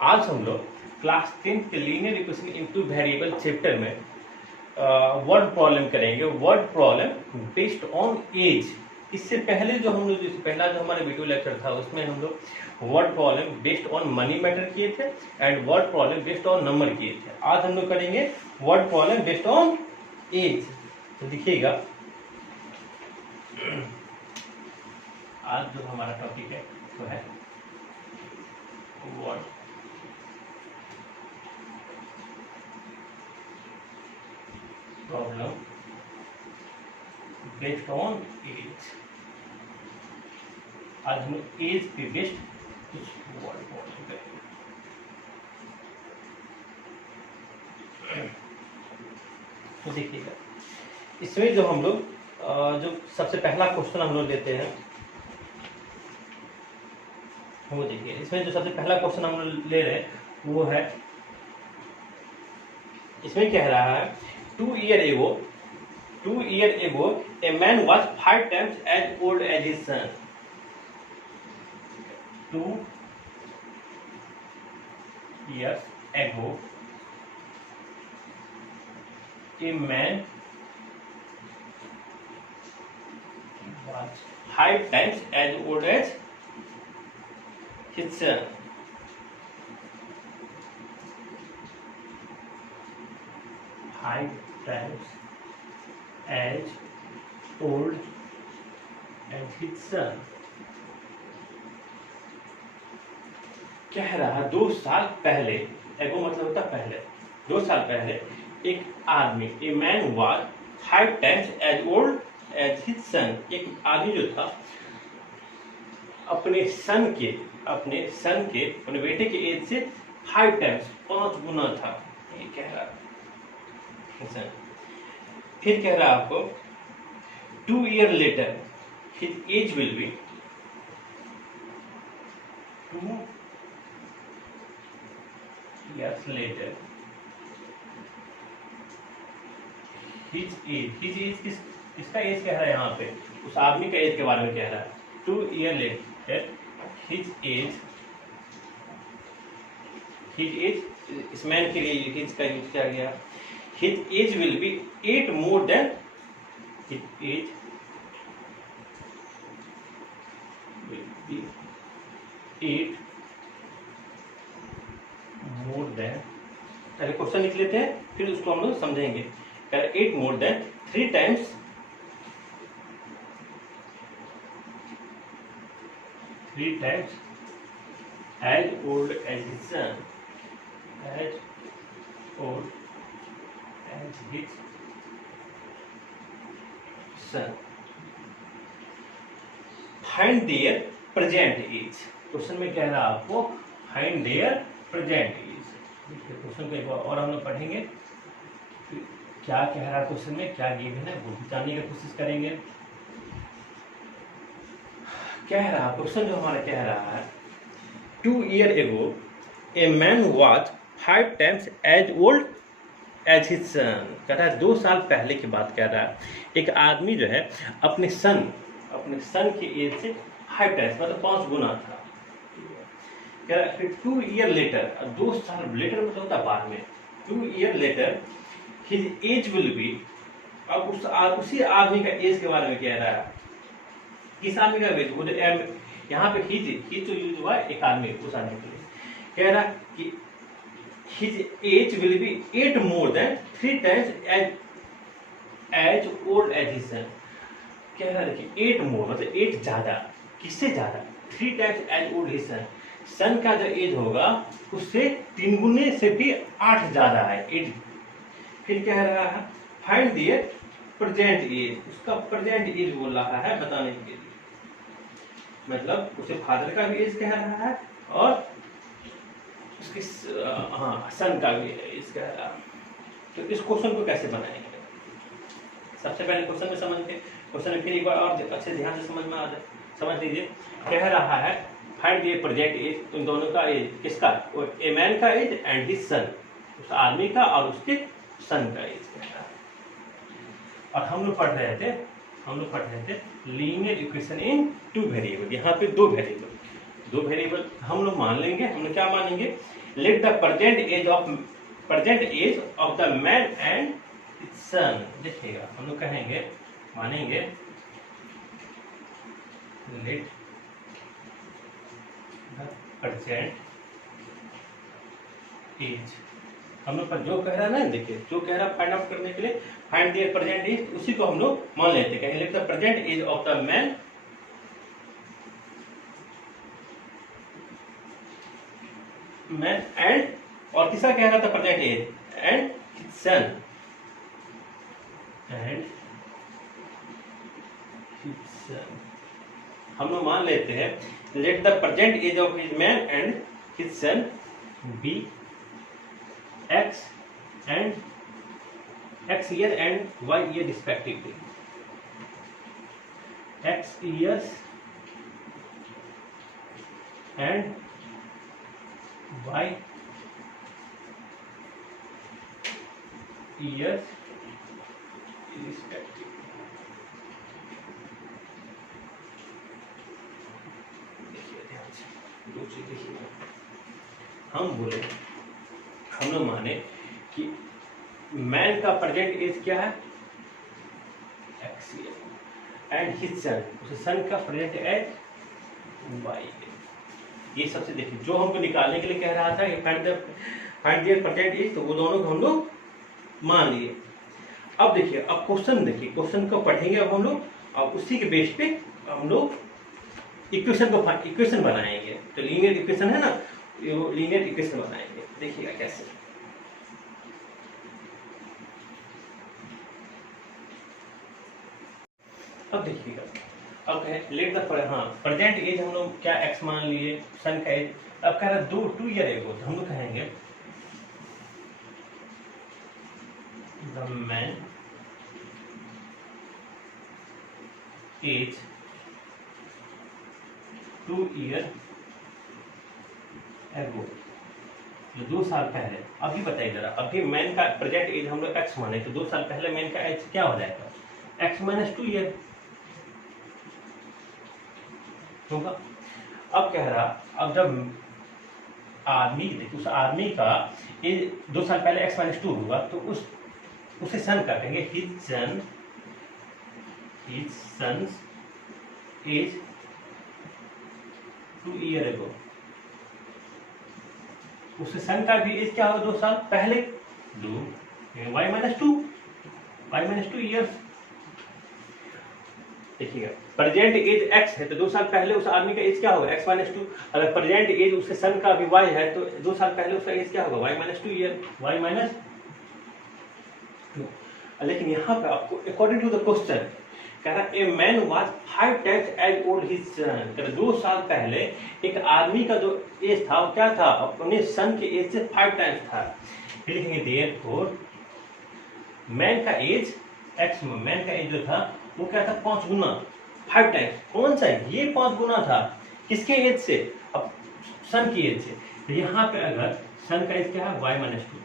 आज हम लोग क्लास 10 के linear equation in two variable chapter में वर्ड प्रॉब्लम करेंगे। Word problem based on age. इससे पहले जो हम लोग पहला जो हमारा वीडियो लेक्चर था उसमें हम लोग word problem based on money matter किए थे and word problem based on number किए थे। आज हम लोग करेंगे word problem based on age. तो देखिएगा आज जो हमारा टॉपिक है वो है word problem based on age. आज हम एज पे बेस्ड कुछ वर्ड प्रॉब्लम करेंगे। तो देखिएगा इसमें जो हम लोग जो सबसे पहला क्वेश्चन हम लोग लेते हैं वो देखिए। इसमें जो सबसे पहला क्वेश्चन हम लोग ले रहे हैं वो है, इसमें कह रहा है 2 year ago a man was 5 times as old as his son. 2 years ago a man was 5 times as old as his son. Five times as old as his son. कह रहा 2 साल पहले, एगो मतलब होता पहले, 2 साल पहले एक आदमी, ए man was 5 times as old as his son, एक आदमी जो था अपने बेटे के एज से 5 times 5 गुना था, ये कह रहा है। फिर कह रहा आपको 2 year later his age will be 2 years later his age किसका एज कह रहा है यहाँ पे, उस आदमी का एज के बारे में कह रहा है। 2 year later his age इस मैन के लिए his का यूज किया गया। His age will be 8 more than his age will be 8 more than, पहले क्वेश्चन लिख लेते हैं फिर उसको हम लोग समझेंगे। 8 more than 3 times as old as his son, as old as his son. Find their present age. Question में कह रहा है आपको find their present age। Question को एक बार और हम लोग पढ़ेंगे, क्या कह रहा है क्वेश्चन में, क्या गिवन है वो भी जानने की कोशिश करेंगे। कह रहा क्वेश्चन जो हमारा कह रहा है 2 year ago a man was 5 times as old as his son। कह रहा है 2 साल पहले की बात कह रहा है, एक आदमी जो है अपने सन के एज से 5 times मतलब 5 गुना था। कह रहा है 2 year later, 2 साल लेटर मतलब होता बाद में, 2 year later his age will be, अब उसी आदमी का एज के बारे में कह रहा है। किस आदमी का एज, यहाँ पे हिज जो यूज हुआ एक आदमी, उस आदमी के लिए कह रहा कि his age will be 8 more than 3 times as old as his son। कह रहा है कि 8 more मतलब 8 ज्यादा, किससे ज्यादा, 3 times as old his son। सन का जो एज होगा उससे 3 गुने से भी 8 ज्यादा है, 8। फिर कह रहा है फाइंड दियर प्रेजेंट एज, उसका प्रेजेंट एज बोल रहा है बताने के लिए, मतलब उसे फादर का भी एज कह रहा है और उसके सन का भी एज कह रहा है। तो इस क्वेश्चन को कैसे बनाएंगे, सबसे पहले क्वेश्चन में समझ के, क्वेश्चन में फिर एक बार और अच्छे ध्यान से समझ लीजिए। कह रहा है फाइंड दियर प्रेजेंट एज, उन दोनों का एज, किसका, ए मैन का एज एंड हिज सन, उस आदमी का और उसके सन का एज कह रहा है। और हम लोग पढ़ रहे थे लीनियर इक्वेशन इन 2 वेरिएबल, यहाँ पे 2 वेरिएबल। दो वेरिएबल हम लोग मान लेंगे। हम लोग क्या मानेंगे, let the present age of the man and son. देखिएगा हम लोग कहेंगे, मानेंगे लेट द प्रेजेंट एज, हम लोग पर जो कह रहा है ना, देखिए जो कह रहा है फाइंड आउट करने के लिए, फाइंड द प्रेजेंट एज, उसी को हम लोग मान लेते हैं। कहेंगे let the present age of the man and, और तीसरा कह रहा था present age and son, and son हम लोग मान लेते हैं let the present age of his man and his son be x and x year and y year respectively, x years and y years respectively। देखिए ध्यान से दो चीज देखिए, हम बोले, हम लोग माने कि मैन का प्रेजेंट एज क्या है एक्स एंड हिज सन, उसे सन का प्रेजेंट एज वाई। ये सबसे देखिए जो हमको निकालने के लिए कह रहा था फाइंड देयर प्रेजेंट एज, तो वो दोनों को हम लोग मान लिए। अब देखिए, अब क्वेश्चन देखिए, क्वेश्चन को पढ़ेंगे अब हम लोग, और उसी के बेस पे हम लोग इक्वेशन बनाएंगे। तो लीनियर इक्वेशन है ना, लीनियर इक्वेशन बनाएंगे। देखिएगा कैसे, अब देखिएगा, अब कहें लेट द प्रेजेंट एज हम लोग क्या एक्स मान लिए, सन का एज, अब कह रहा 2 ईयर एगो, तो हम लोग कहेंगे the man as 2 year ago, 2 साल पहले। अभी बताइए जरा, अभी मैन का प्रेजेंट एज हम लोग एक्स माने, तो 2 साल पहले मैन का एज क्या हो जाएगा, एक्स माइनस 2 ईयर होगा। अब कह रहा, अब जब आदमी, देखिए उस आदमी का एज 2 साल पहले एक्स माइनस 2 होगा, तो उसे सन का कहेंगे his son's age 2 year ago, उससे सन का भी एज क्या होगा 2 साल पहले, 2 वाई माइनस 2 ईयर्स। देखिएगा प्रेजेंट एज एक्स है, तो 2 साल पहले उस आदमी का एज क्या होगा एक्स माइनस 2। अगर प्रेजेंट एज उससे सन का भी वाई है, तो 2 साल पहले उसका एज क्या होगा y minus 2 year, y minus 2। लेकिन यहाँ पे आपको अकॉर्डिंग टू द क्वेश्चन कह रहा a man was 5 times as old his son, 2 साल पहले एक आदमी का जो एज था वो क्या था, अपने सन के एज से 5 टाइम्स था। फिर लिखेंगे देयरफॉर मैन का एज एक्स, मैन का एज जो था वो क्या था 5 गुना, 5 टाइम्स। कौन सा है ये 5 गुना था, किसके एज से, अब सन की एज से। तो यहाँ पे अगर सन का एज क्या है वाई माइनस 2,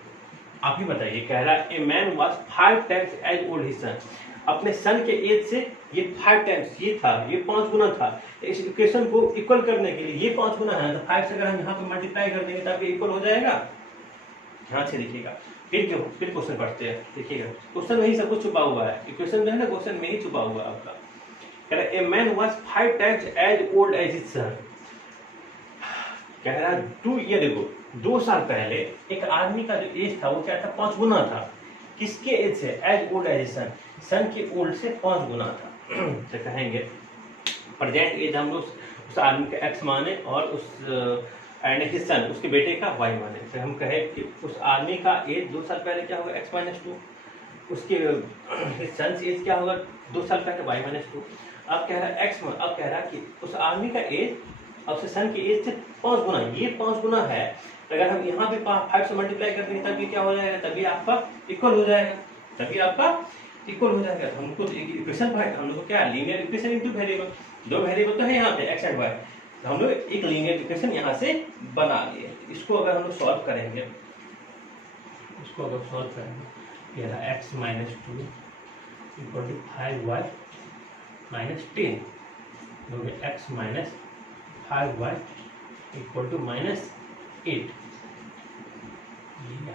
आप ही बताइए, कह रहा है a man was 5 times as old his son, अपने सन के एज से ये 5 टाइम्स ये था, ये 5 गुना था। इस इक्वेशन को इक्वल करने के लिए ये 5 गुना है, तो 5 से अगर हम यहाँ पे मल्टीप्लाई कर देंगे तब ये इक्वल हो जाएगा। ध्यान से देखिएगा, फिर क्वेश्चन पढ़ते हैं। देखिएगा क्वेश्चन में ही सब कुछ छुपा हुआ है, इक्वेशन जो है ना क्वेश्चन में ही छुपा हुआ है आपका। कह रहा है a man was 5 times as old as his son, कह रहा है 2 ईयर एगो, 2 साल पहले एक आदमी का जो एज था वो क्या था 5 गुना था, किसके एज से, as old as son, son के ओल्ड से 5 गुना था। तो कहेंगे प्रेजेंट एज हम लोग उस आदमी का एक्स माने और उस एंड हिज सन उसके बेटे का वाई माने। तो हम कहे कि उस आदमी का एज 2 साल पहले क्या होगा एक्स माइनस 2, उसके हिज सन एज क्या होगा 2 साल पहले वाई माइनस 2। अब कह रहा है एक्स, अब कह रहा है कि उस आदमी का एज और उसके सन के एज से 5 गुना, ये 5 गुना है। तो अगर हम यहाँ पे 5 से मल्टीप्लाई कर देंगे तभी क्या हो जाएगा, तभी आपका इक्वल हो जाएगा, तभी आपका इक्वल हो जाएगा। तो हमको इक्वेशन हम लोग को क्या linear equation into variable, 2 variable तो है यहाँ पे एक्स एंड वाई, तो हम लोग एक लीनियर इक्वेशन यहाँ से बना लिए। इसको अगर हम लोग सॉल्व करेंगे, इसको अगर सॉल्व करेंगे, ये रहा x minus 2 equal to 5y minus 10, x minus 5y equal to -8। ये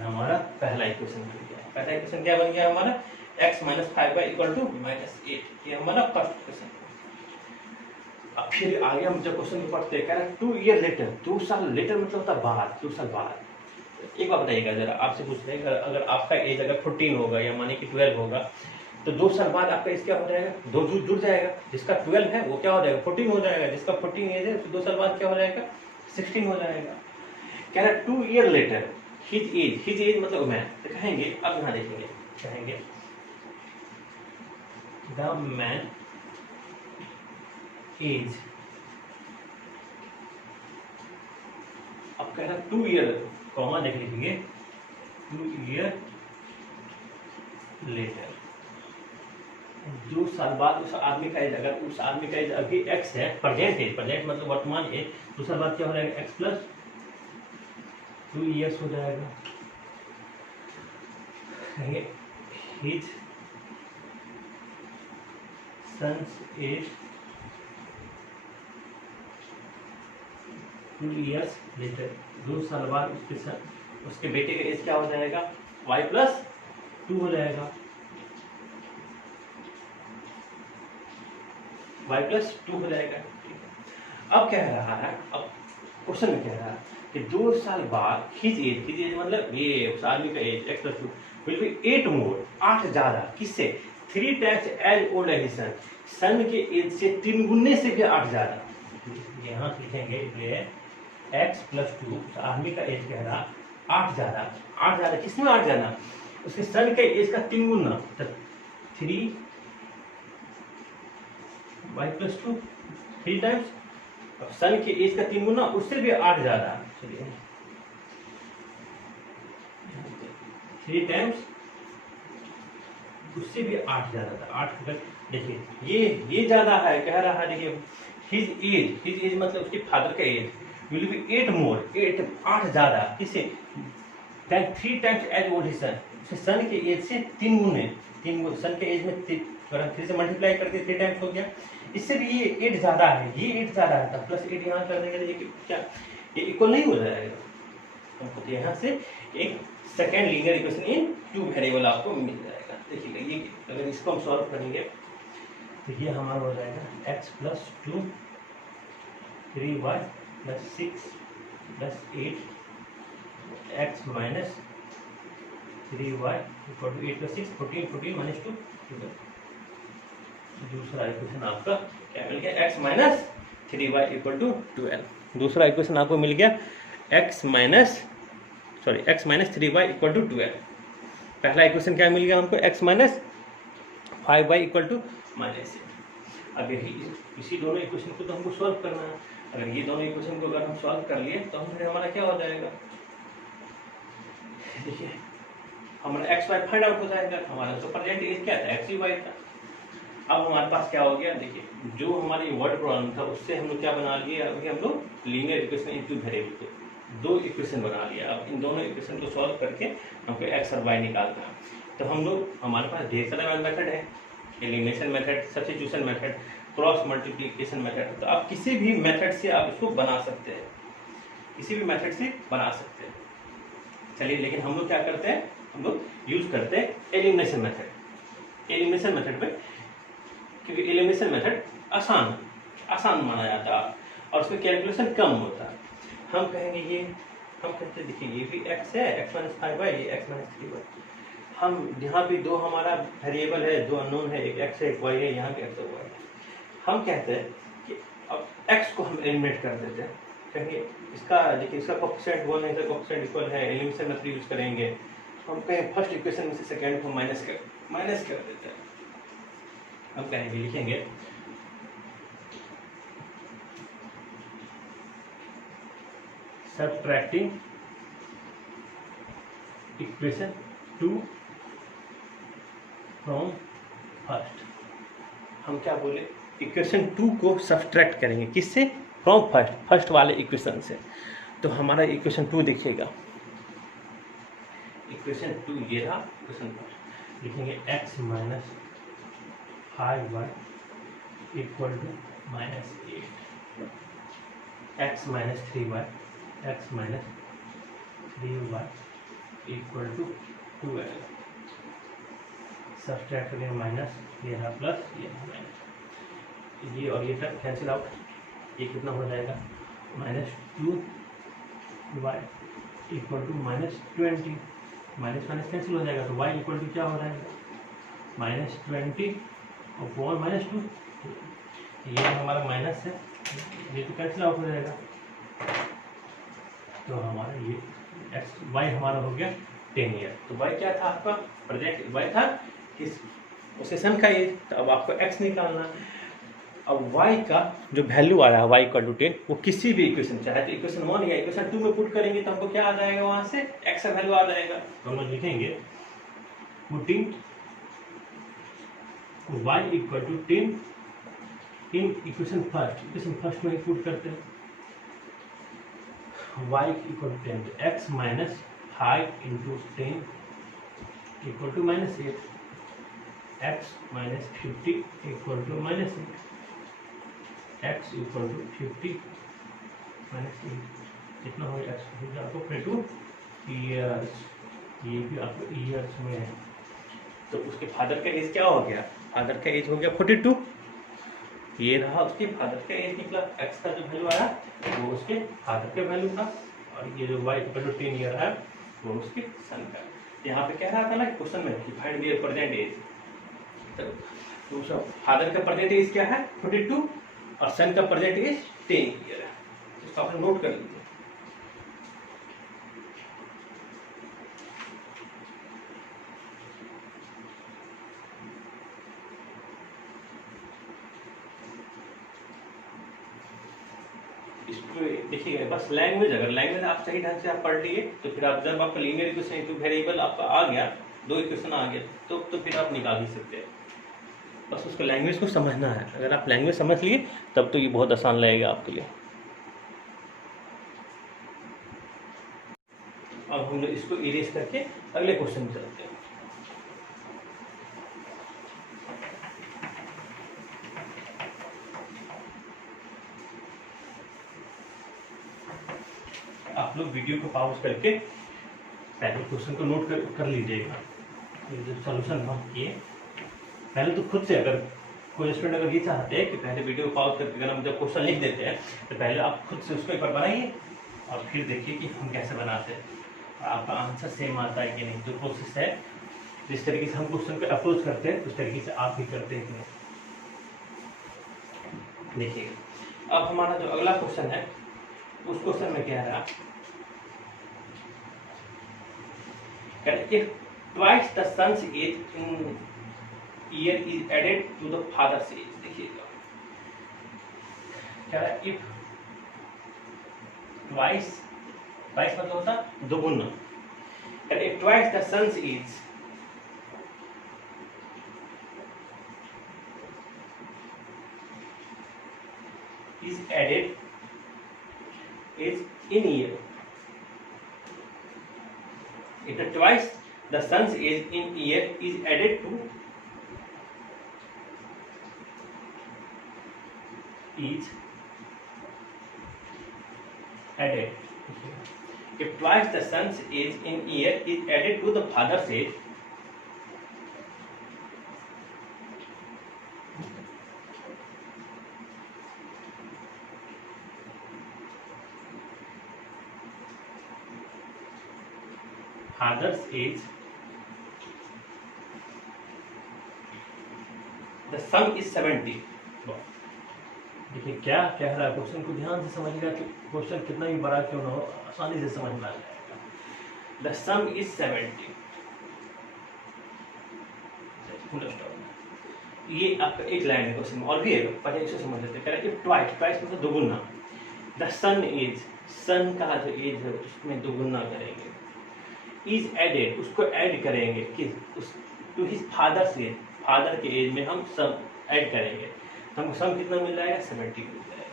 हमारा पहला इक्वेशन बन गया। पहला इक्वेशन क्या बन गया हमारा, x - 5y इक्वल टू -8। ये हमारा फर्स्ट इक्वेशन। अब फिर आगे हम जब क्वेश्चन को पढ़ते हैं, कह रहा है 2 ईयर लेटर, 2 साल लेटर मतलब होता है बाद, 2 साल बाद। एक बात बताइएगा जरा, आपसे पूछ रहे हैं अगर आपका एज अगर 14 होगा या माने कि 12 होगा, तो 2 साल बाद आपका एज क्या हो जाएगा, दो जुड़ जाएगा। जिसका 12 है वो क्या हो जाएगा, 14 हो जाएगा। जिसका 14 एज है तो 2 साल बाद क्या हो जाएगा, 16 हो जाएगा। कह रहा है 2 ईयर लेटर हिज एज मतलब मैन, तो कहेंगे, अब यहाँ देखेंगे, कहेंगे द मैन एज। अब कह रहा है 2 ईयर, कॉमा देख लीजिए, 2 ईयर लेटर, 2 साल बाद उस आदमी का एज, अगर उस आदमी का एज अभी x है, प्रेजेंट मतलब वर्तमान एज, 2 साल बाद क्या हो जाएगा, x प्लस 2 ईयर्स हो जाएगा। कहेंगे his son's age 2 years later, 2 साल बाद उसके बेटे का एज क्या हो जाएगा, y प्लस 2 हो जाएगा, y प्लस 2 हो जाएगा। अब कह रहा है, अब क्वेश्चन में कह रहा है कि 2 साल बाद हिज एज मतलब ये उस आदमी का age x plus 2 will be 8 more, 8 ज्यादा, किससे, 3 times as old as son, son के एज से 3 गुने से भी 8 ज्यादा। यहाँ लिखेंगे इसलिए x प्लस 2, उस आदमी का एज कह रहा 8 ज्यादा, 8 ज्यादा, किसमें 8 ज्यादा, उसके सन के एज का 3 गुना, तो 3 y प्लस 2, 3 टाइम्स, अब सन के एज का 3 गुना, उससे भी 8 ज्यादा, चलिए 3 टाइम्स, उससे भी 8 ज्यादा था, 8 देखिए ये ज्यादा है, कह रहा है देखिए हिज एज मतलब उसके फादर का एज विल बी 8 मोर, 8 ज्यादा, किससे, 3 times as old his son, son के एज से 3 गुने, 3 सन के एज में 3 से मल्टीप्लाई करके 3 टाइम्स हो गया, इससे भी ये 8 ज्यादा है, ये 8 ज्यादा है, तो प्लस 8 यहाँ कर देंगे तो क्या ये इक्वल नहीं हो जाएगा हमको, तो यहाँ से एक सेकेंड लीनियर इक्वेशन इन 2 वेरिएबल आपको मिल जाएगा। देखिएगा ये अगर इसको हम सॉल्व करेंगे तो ये हमारा हो जाएगा x plus 2 3y plus 6 plus 8 x minus 3y equal to 8 plus 6 14 minus 2 दूसरा इक्वेशन आपका क्या मिल गया, x minus 3y equal to 12। दूसरा इक्वेशन आपको मिल गया x minus 3y equal to 12। पहला इक्वेशन क्या मिल गया हमको, x minus 5y equal to -8। अब यही इसी दोनों इक्वेशन को तो हमको सॉल्व करना है। अगर ये दोनों इक्वेशन को अगर हम सॉल्व कर लिए तो हमारा क्या हो जाएगा, देखिए हमारा x y फाइंड आउट हो जाएगा। हमारा तो प्रेजेंट एज क्या था, x y था। अब हमारे पास क्या हो गया, देखिए जो हमारी वर्ड प्रॉब्लम था उससे हम लोग क्या बना लिए, अभी हम लोग लीनियर इक्वेशन इन 2 वेरिएबल को 2 इक्वेशन बना लिया। अब इन दोनों इक्वेशन को सॉल्व करके हमको x और y निकालना है। तो हम लोग, हमारे पास ढेर सारा मेथड है, elimination method, substitution method, cross multiplication method. तो आप किसी भी मेथड से आप इसको बना सकते हैं, किसी भी मेथड से बना सकते हैं। चलिए, लेकिन हम लोग क्या करते हैं, हम लोग यूज करते हैं एलिमिनेशन मेथड। एलिमिनेशन मेथड में, क्योंकि एलिमिनेशन मेथड आसान माना जाता है और उसमें कैलकुलेशन कम होता है। हम कहेंगे ये, हम कहते हैं देखिए ये भी x है, x माइनस 5y, ये x माइनस 3y। हम यहाँ भी दो हमारा वेरिएबल है, दो अननोन है, एक x है एक y है, यहाँ भी x और y है। हम कहते हैं कि अब x को हम एलिमिनेट कर देते हैं। कहेंगे इसका, देखिए इसका कोएफिशिएंट 1 है, इसका कोएफिशिएंट इक्वल है, एलिमिनेशन मेथड यूज करेंगे। हम कहें फर्स्ट इक्वेशन में से सेकंड को माइनस कर देते हैं। हम कहेंगे, लिखेंगे सबट्रैक्टिंग इक्वेशन 2 फ्रॉम फर्स्ट। हम क्या बोले, इक्वेशन 2 को सब्ट्रैक्ट करेंगे, किससे, फ्रॉम फर्स्ट वाले इक्वेशन से। तो हमारा इक्वेशन 2 देखिएगा, इक्वेशन 2 ये रहा इक्वेशन फर्स्ट। लिखेंगे x minus 5y equal to -8। x minus 3y, x minus 3y equal to 2 आएगा। सब्सट्रैक्ट करेंगे माइनस, ये रहा प्लस, ये रहा माइनस, ये और ये टर्म कैंसिल आउट, ये कितना हो जाएगा minus 2y equal to minus 20, minus minus cancel हो जाएगा तो y इक्वल टू क्या हो जाएगा माइनस 20 और माइनस 2, ये हमारा माइनस है, ये तो कैंसिल आउट हो जाएगा, तो हमारा ये एक्स वाई हमारा हो गया 10 ईयर। तो वाई क्या था आपका प्रेजेंट, वाई था किस पोजीशन का एज, तो अब आपको एक्स निकालना। अब वाई का जो वैल्यू आ रहा है वाई इक्वल टू 10, वो किसी भी इक्वेशन, चाहे तो इक्वेशन 1 या इक्वेशन 2 में पुट करेंगे तो हमको क्या आ जाएगा, वहां से एक्स का वैल्यू आ जाएगा। तो हम लिखेंगे putting y equal to 10 in equation first में पुट करते हैं, y equal to 10, x minus 5 into 10 equal to minus 8, x minus 50 equal to minus 8, x equal to 50 minus 8, कितना हो गया x आपको 22 ईयर्स, ये भी आपको ईयर्स में है। तो उसके फादर का एज क्या हो गया, फादर का एज हो गया 42, ये रहा उसके फादर का एज निकला, x का जो वैल्यू आया वो उसके फादर के वैल्यू था, और ये जो y इक्वल टू 10 ईयर है वो उसके सन का। यहाँ पे कह रहा था ना क्वेश्चन में कि फाइंड देयर प्रेजेंट एज, तो उसका फादर का प्रेजेंट एज क्या है 42 और सन का प्रेजेंट एज 10 ईयर है, इसको आप नोट कर लीजिए। देखिए बस लैंग्वेज, अगर लैंग्वेज आप सही ढंग से आप पढ़ लिए तो फिर आप जब आपका लीनियर इक्वेशन इनटू वेरिएबल आपका आ गया, दो इक्वेशन आ गया, तो फिर आप निकाल ही सकते हैं। बस उसको लैंग्वेज को समझना है, अगर आप लैंग्वेज समझ लिए तब तो ये बहुत आसान लगेगा आपके लिए। अब हम लोग इसको इरेज करके अगले क्वेश्चन में चलते हैं। आप लोग वीडियो को पॉज करके पहले क्वेश्चन को नोट कर लीजिएगा, जो सॉल्यूशन हम किए पहले तो खुद से, अगर कोई स्टूडेंट अगर ये चाहते हैं कि पहले वीडियो को पॉज करके अगर हम जब क्वेश्चन लिख देते हैं तो पहले आप खुद से उसको एक बार बनाइए और फिर देखिए कि हम कैसे बनाते हैं, आपका आंसर सेम आता है कि नहीं, जो प्रोसेस है जिस तरीके से हम क्वेश्चन को अप्रोच करते हैं उस तरीके से आप भी करते हैं कि नहीं। देखिए अब हमारा जो अगला क्वेश्चन है उस क्वेश्चन में क्या रहा, if twice the son's age in year is added to the father's age, देखिएगा क्या है, if twice मतलब होता दोगुना, if twice the son's age is added is in year, if twice the son's age in year is added to if twice the son's age in year is added to the father's age, father's age, the sum is 70। देखिए क्या कह रहा है, question को ध्यान से समझिएगा कि क्वेश्चन कितना भी बड़ा क्यों ना हो आसानी से समझ में आ जाएगा। द सम इज 70, ये आपका एक लाइन है क्वेश्चन में, और भी है पहले इसे समझ लेते हैं। कह रहा है ट्वाइस मतलब दोगुना, द सन इज, सन का जो एज है उसमें दोगुना करेंगे, इज एडेड उसको ऐड करेंगे कि उस to his father's age, father के एज में हम सम ऐड करेंगे, हमको सम कितना मिल जाएगा 70 मिल जाएगा।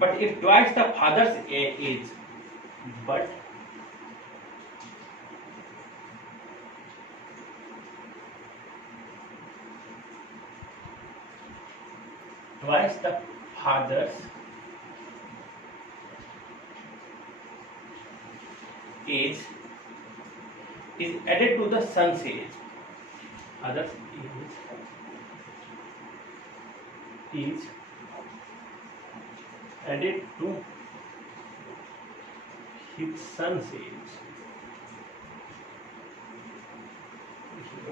But if twice the father's age, but twice the father's age is added to the son's age. Father's age is added to his son's age.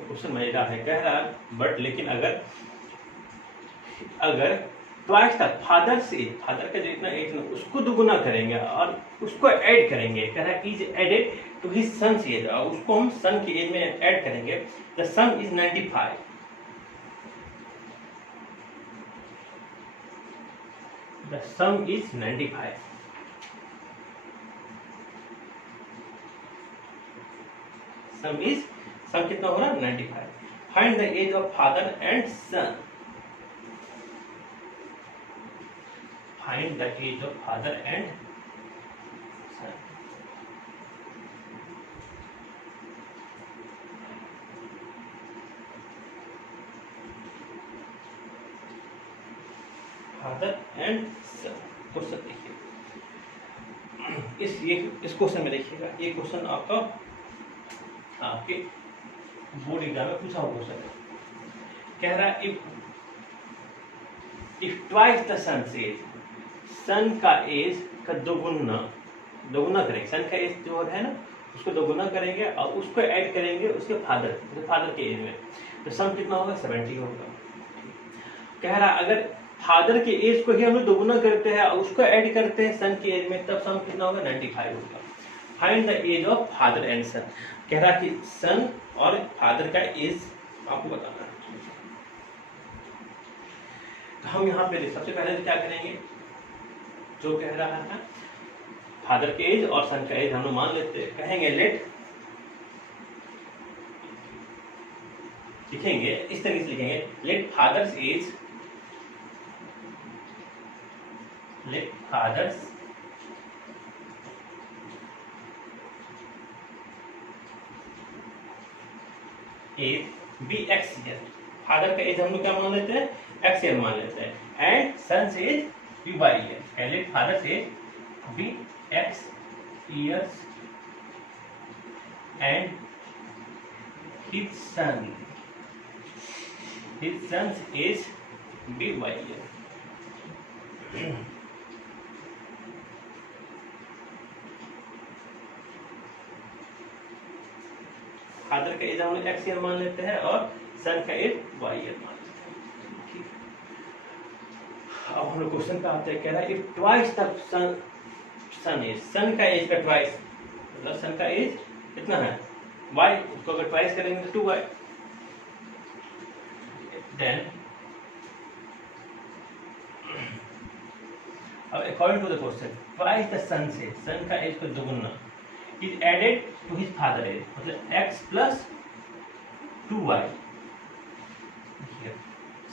Question मजेदार है, कह रहा बट लेकिन अगर ट्वाइस तक फादर से, फादर का जितना एज ना उसको दुगुना करेंगे और उसको ऐड करेंगे, कह रहा है is added to his son's age, और उसको हम सन की एज में ऐड करेंगे, the son is 95, the son is 95, son कितना हो रहा है 95. Find the age of father and son. Find the age of father and son. Father and son. Question देखिए, इस क्वेश्चन में देखिएगा, ये क्वेश्चन आपका आपके बोर्ड एग्जाम में पूछा हुआ क्वेश्चन है. कह रहा है if twice the son's age, son का एज का दोगुना करेंगे, सन का एज जो है ना उसको दोगुना करेंगे और उसको ऐड करेंगे उसके फादर के एज में, तो सन कितना होगा 70 होगा. कह रहा अगर फादर के एज को ही हम लोग दोगुना करते हैं और उसको ऐड करते हैं सन के एज में, तब सन कितना होगा 95 होगा. Find the age of father and son. कह रहा कि सन और फादर का एज आपको बताना है. तो हम यहाँ पे सबसे पहले क्या करेंगे, जो कह रहा है फादर के एज और सन का एज हम लोग मान लेते हैं, कहेंगे लेट, लिखेंगे इस तरीके से लिखेंगे, let father's age, let father's age be x year. Father का एज हम लोग क्या मान लेते हैं, एक्स ईयर मान लेते हैं, and son's age be y year. Let father's age be x years and his son's age be y year. Father का एज हम लोग एक्स ईयर मान लेते हैं और सन का एज वाई ईयर मान लेते हैं. ठीक, अब हम लोग क्वेश्चन पे आते हैं. कह रहा है इफ ट्वाइस तक सन एज, सन का एज का ट्वाइस, मतलब सन का एज कितना है वाई, उसको अगर ट्वाइस करेंगे तो 2y. देन अब according to the question, twice the son से, सन का एज को दोगुना is added to his father age, मतलब x प्लस 2y.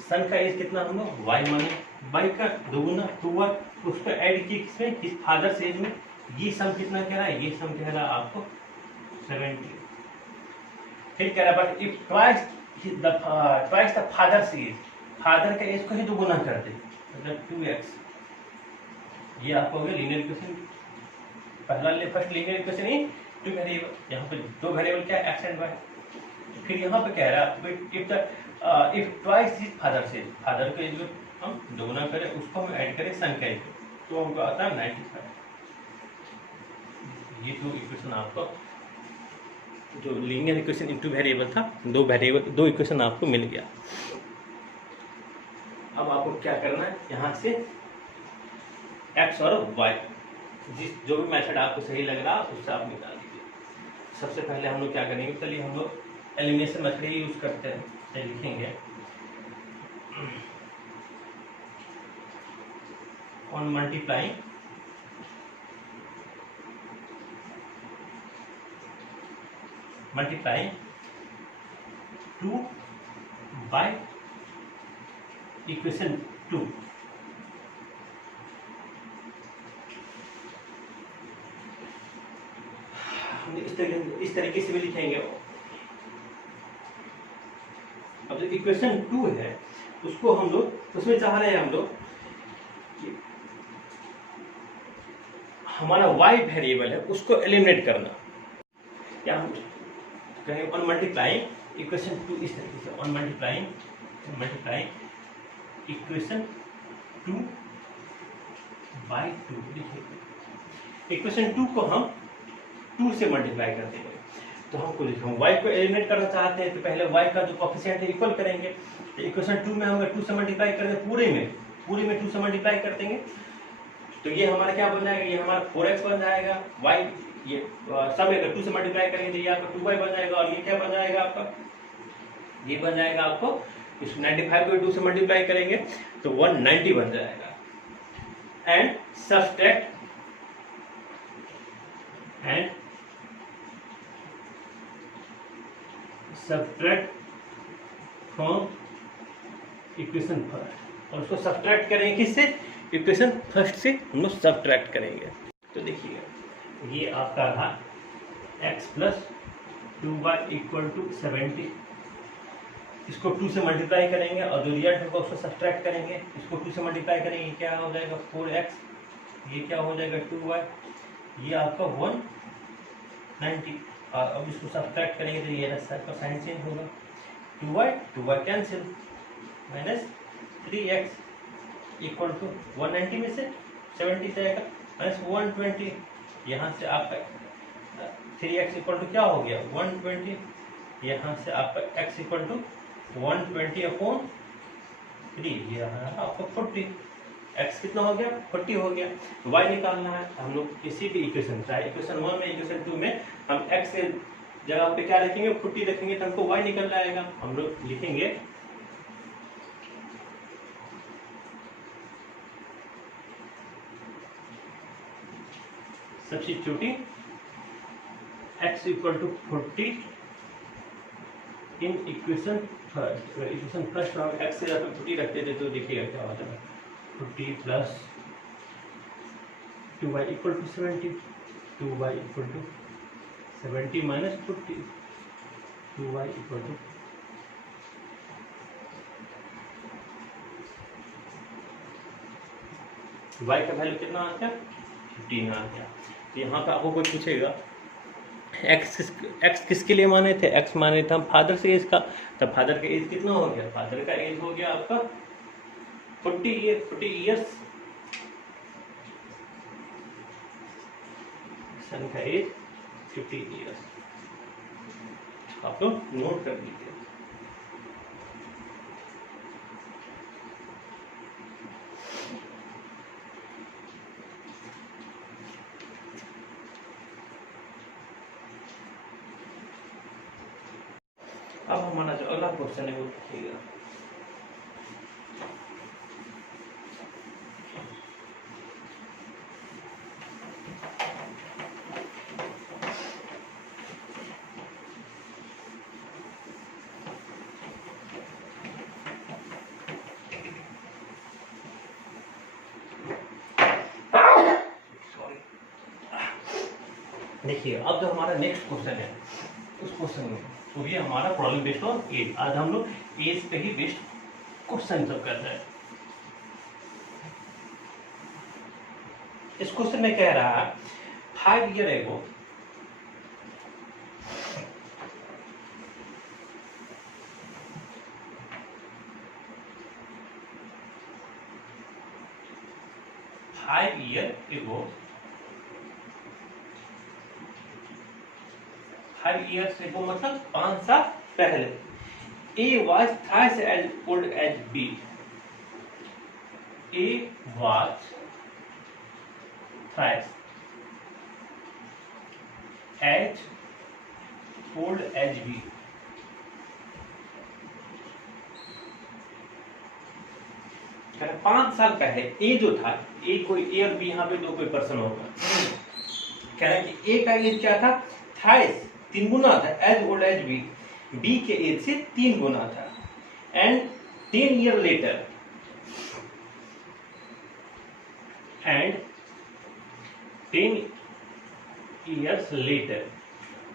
सन का एज कितना हम लोग y माने, y का दोगुना 2y, उसको ऐड किया किसमें, हिज फादर एज में. ये सम कितना कह रहा है, ये सम कह रहा है आपको 70. ठीक कह रहा है, but if twice the father's age, father का एज को ही दोगुना कर दे, मतलब 2x. ये आपको हो गया linear equation, first linear equation ही 2 वेरिएबल, यहाँ पे 2 वेरिएबल क्या है, x एंड y. फिर यहाँ पे कह रहा है इफ ट्वाइस हिज फादर से, फादर के एज हम दोगुना करें, उसको हम ऐड करें सन का एज, तो हमको आता है 95. ये 2 इक्वेशन आपको, जो लीनियर इक्वेशन इन 2 वेरिएबल था, 2 इक्वेशन आपको मिल गया. अब आपको क्या करना है, यहाँ से x और y, जो भी मेथड आपको सही लग रहा उससे आप निकाल दीजिए. सबसे पहले हम लोग क्या करेंगे, चलिए हम लोग एलिमिनेशन मेथड ही यूज करते हैं. चलिए लिखेंगे on multiplying multiplying 2 by equation 2. इस तरीके से भी लिखेंगे. अब जो इक्वेशन 2 है उसको हम लोग, उसमें चाह रहे हैं हम लोग हमारा y वेरिएबल है उसको एलिमिनेट करना. कहें ऑन मल्टीप्लाइंग इक्वेशन 2 इस तरीके से, ऑन मल्टीप्लाइंग इक्वेशन 2 बाई 2। देखिए इक्वेशन 2 को हम 2 से मल्टीप्लाई कर देंगे। तो हम y को एलिमिनेट करना चाहते हैं तो पहले y का जो कोफिशिएंट है इक्वल करेंगे। तो इक्वेशन 2 में हम 2 से मल्टीप्लाई कर दें, पूरे में 2 से मल्टीप्लाई कर देंगे तो ये हमारा क्या बन जाएगा, ये हमारा 4x बन जाएगा। y ये सब अगर 2 से मल्टीप्लाई करेंगे तो ये आपका 2y बन जाएगा और ये क्या बन जाएगा आपका, ये बन जाएगा आपको, इस 95 को 2 से मल्टीप्लाई करेंगे तो 190 बन जाएगा। And subtract from equation first, और उसको सब्ट्रैक्ट करेंगे किससे, इक्वेशन फर्स्ट से हम लोग सब्ट्रैक्ट करेंगे। तो देखिएगा ये आपका रहा x प्लस 2y इक्वल टू 70, इसको 2 से मल्टीप्लाई करेंगे और जो रिजल्ट होगा उसको सब्ट्रैक्ट करेंगे, इसको 2 से मल्टीप्लाई करेंगे क्या हो जाएगा 4x, ये क्या हो जाएगा 2y, ये आपका 190 और अब इसको सब्ट्रैक्ट करेंगे तो ये सर का साइन चेंज होगा, 2y cancel, minus 3x equal to 190 में से 70 जाएगा माइनस 120, यहाँ से आपका 3x इक्वल टू क्या हो गया 120, यहाँ से आपका x इक्वल टू 120/3, ये आपका 40, x कितना हो गया 40 हो गया। y निकालना है हम लोग किसी भी इक्वेशन, चाहे इक्वेशन 1 में इक्वेशन 2 में हम x के जगह पे क्या रखेंगे 40 रखेंगे तो हमको y निकल आएगा। हम लोग लिखेंगे substituting x equal to 40 in equation first. Equation first हम x से जाकर 40 रखते थे तो देखिएगा क्या होता है 40 plus 2y equal to 70, 2y equal to 70 minus 40, 2y equal to y का वैल्यू कितना आ गया 15 आ गया। तो यहाँ पे आपको कोई पूछेगा x किसके लिए माने थे, x माने थे हम फादर से एज का, तब फादर का एज कितना हो गया, फादर का एज हो गया आपका 40 इयर्स, सन का एज 50 इयर्स, आप लोग नोट कर लीजिए। अब हमारा जो अगला क्वेश्चन है वो देखिएगा, देखिए अब जो हमारा नेक्स्ट क्वेश्चन है उस क्वेश्चन में तो ये हमारा प्रॉब्लम बेस्ड ऑन एज, आज हम लोग एज पे ही बेस्ड क्वेश्चन सब कर रहे हैं। इस क्वेश्चन में कह रहा है 5 year ago five years ago मतलब 5 साल पहले A was thrice as old as B. A was thrice as old as B. कह रहा 5 साल पहले A जो था, A कोई A और B यहाँ पे दो कोई पर्सन होगा, कह रहा है कि A का एज क्या था थ्राइस 3 गुना था, as old as B, B के एज से 3 गुना था, and 10 year later, and 10 years later,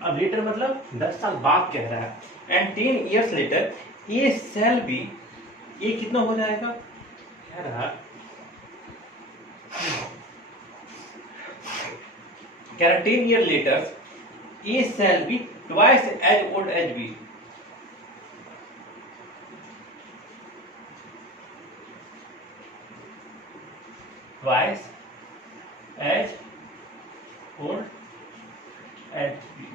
अब लेटर मतलब 10 साल बाद कह रहा है, एंड 10 ईयर्स लेटर ये सेल बी, ये कितना हो जाएगा कह रहा है 10 ईयर लेटर ये shall be twice as old as B. Twice as old as B.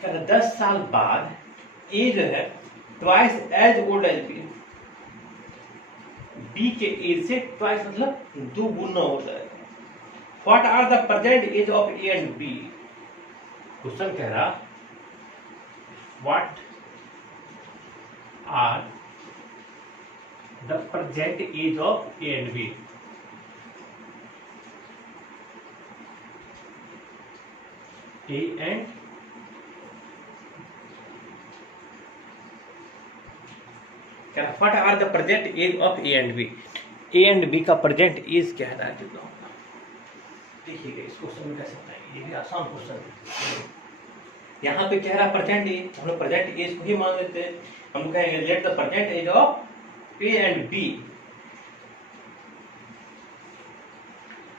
क्या 10 साल बाद ए जो है twice as old as B, B के एज से ट्वाइस मतलब 2 गुना हो जाएगा। What are the present age of A and B. Question कह रहा what are the present age of A and B. A and what are the present age of A and B. A and B का present age क्या है देखिएगा। इस question में कैसे बताएंगे, ये भी आसान क्वेश्चन है। यहाँ पे कह रहा प्रेजेंट एज, हम लोग प्रेजेंट एज को ही मान लेते हैं। हम कहेंगे let the present age of A and B,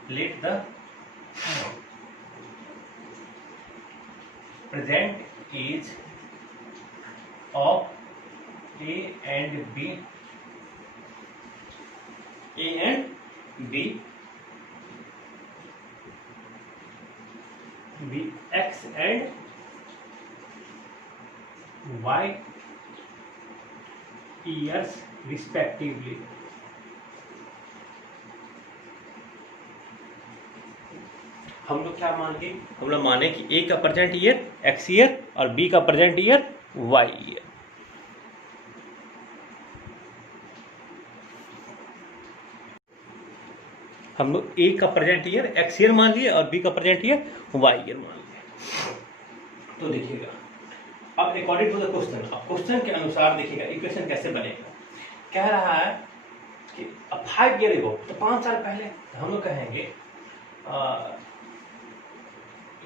let the present age of A and B, A and B be X and Y years respectively। हम लोग क्या मान गए, हम लोग माने कि A का प्रेजेंट ईयर X ईयर और B का प्रेजेंट ईयर Y ईयर। हम लोग ए का प्रेजेंट ईयर एक्स ईयर मान लिए और बी का प्रेजेंट ईयर वाई ईयर मान लिए। तो देखिएगा अब अकॉर्डिंग टू द क्वेश्चन, अब क्वेश्चन के अनुसार देखिएगा इक्वेशन कैसे बनेगा। कह रहा है कि अब 5 ईयर एगो, तो 5 साल पहले, तो हम लोग कहेंगे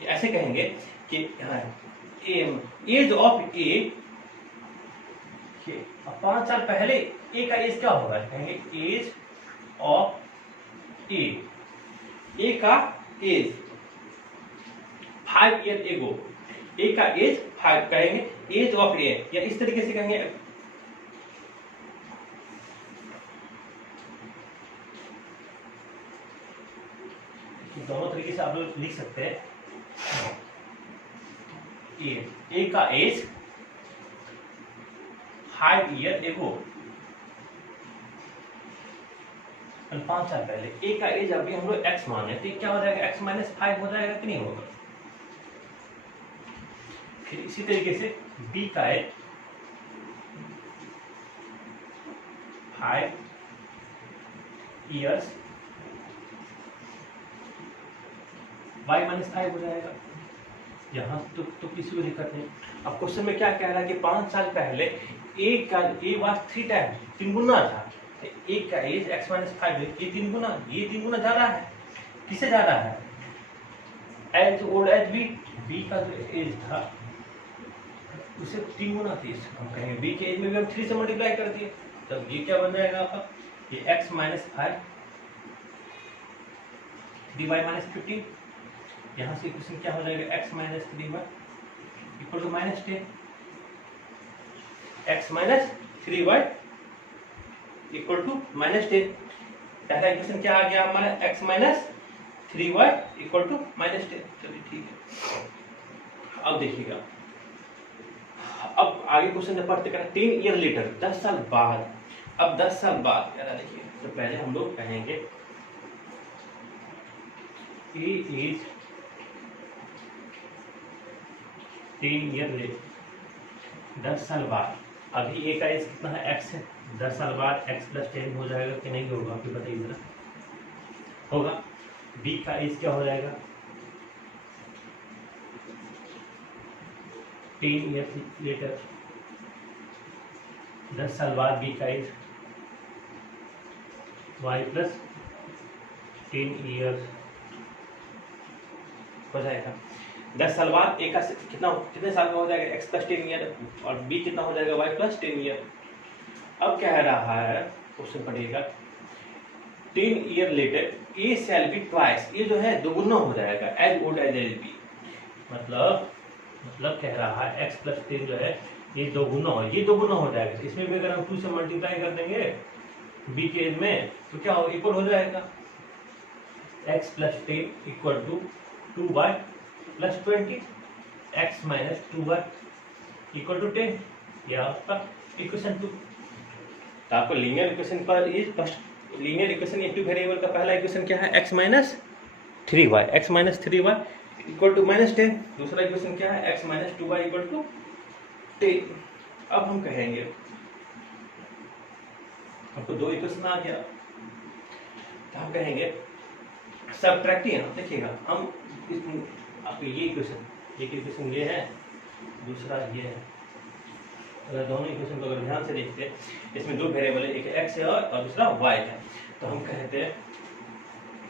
ऐसे कहेंगे कि एज ऑफ ए, 5 साल पहले ए का एज क्या होगा, कहेंगे एज ऑफ ए का एज 5 ईयर एगो, ए का एज 5 कहेंगे एज ऑफ ए, या इस तरीके से कहेंगे दोनों तरीके से आप लोग लिख सकते हैं। ए का एज 5 ईयर एगो, 5 साल पहले। ए का एज अभी हम लोग x माने, तो क्या हो जाएगा, x माइनस 5 हो जाएगा कि नहीं होगा। फिर इसी तरीके से b का एज 5 ईयर्स, y माइनस 5 हो जाएगा। यहाँ तो किसी को दिक्कत नहीं। अब क्वेश्चन में क्या कह रहा है कि 5 साल पहले ए का ए वाज 3 टाइम, 3 गुना था। ए का एज x माइनस 5, ये 3 गुना जा रहा है। किसे जा रहा है, एज ओल्ड एज बी का जो एज था उसे 3 गुना थी। हम कहेंगे बी के एज में भी हम 3 से मल्टीप्लाई कर दिए, तब ये क्या बन जाएगा आपका, ये x माइनस 5 3y माइनस 15। यहाँ से क्वेश्चन क्या हो जाएगा, x minus 3y equal to minus 10, x minus 3y equal to minus 10। पहला इक्वेशन क्या आ गया हमारा, x minus 3y equal to minus 10। चलिए ठीक है। अब देखिएगा, अब आगे क्वेश्चन में पढ़ते करें 10 ईयर लेटर, 10 साल बाद। अब 10 साल बाद क्या देखिए, तो पहले हम लोग कहेंगे ए इज 10 ईयर लेटर, 10 साल बाद। अभी ए का एज कितना है, x है, 10 साल बाद x प्लस 10 हो जाएगा कि नहीं होगा, आपको बताइए जरा। होगा। b का एज क्या हो जाएगा, 10 ईयर लेटर, 10 साल बाद b का एज y प्लस 10 ईयर हो जाएगा। 10 साल बाद ए का कितने साल का हो जाएगा, x प्लस 10 ईयर, और b कितना हो जाएगा, y प्लस 10 ईयर। अब कह रहा है क्वेश्चन पढ़िएगा, 10 year later A shall be twice, ये जो है दोगुना हो जाएगा एज ओल्ड एज एल बी। मतलब कह रहा है x प्लस 10 जो है ये दोगुना हो जाएगा। इसमें भी अगर हम 2 से मल्टीप्लाई कर देंगे b के एज में तो क्या हो, इक्वल हो जाएगा x plus 10 equal to 2y plus 20, x minus 2y equal to 10। यह आपका इक्वेशन 2। तो आपको लीनियर इक्वेशन पर ये फर्स्ट लीनियर इक्वेशन एक वेरिएबल का पहला इक्वेशन क्या है, x minus 3y equal to -10। दूसरा इक्वेशन क्या है, x minus 2y equal to 10। अब हम कहेंगे आपको दो इक्वेशन आ गया, तो हम कहेंगे सबट्रैक्टिंग। देखिएगा हम आपको ये इक्वेशन, एक इक्वेशन ये है, दूसरा ये है। अगर दोनों इक्वेशन को अगर ध्यान से देखते हैं, इसमें दो वेरिएबल है, एक x है और दूसरा y है। तो हम कहते हैं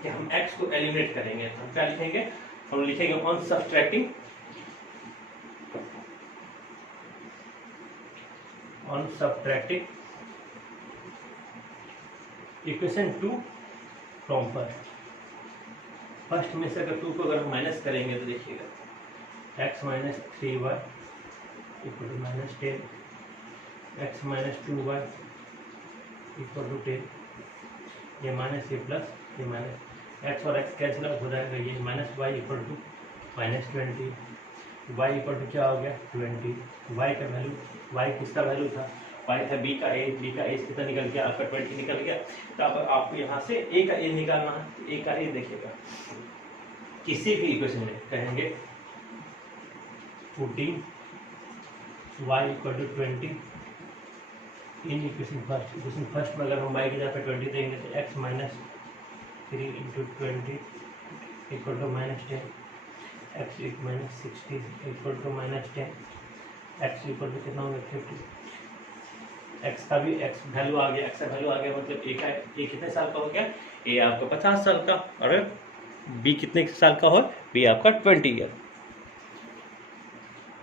कि हम x को एलिमिनेट करेंगे। तो हम क्या लिखेंगे, हम लिखेंगे on subtracting equation 2 from first में से अगर 2 को अगर हम माइनस करेंगे तो देखिएगा x minus 3y equal to -10, x minus 2y equal to 10, ये माइनस ये प्लस ये माइनस, x और x कैंसिल आउट हो जाएगा, ये minus y equal to -20, y equal to क्या हो गया 20। y का वैल्यू, y किसका वैल्यू था, y था b का एज, कितना निकल गया आपका 20 निकल गया। तो अब आपको यहाँ से a का एज निकालना है। a का एज देखिएगा किसी भी इक्वेशन में कहेंगे putting y equal to 20 in equation first में अगर हम y की जगह पर 20 देंगे तो x minus 3 into 20 equal to -10, x minus 60 equal to -10, x equal to कितना हो गया 50। x का भी x वैल्यू आ गया, x का वैल्यू आ गया, मतलब a कितने साल का हो गया, a आपका 50 साल का, और b कितने साल का हो, b आपका 20 ईयर।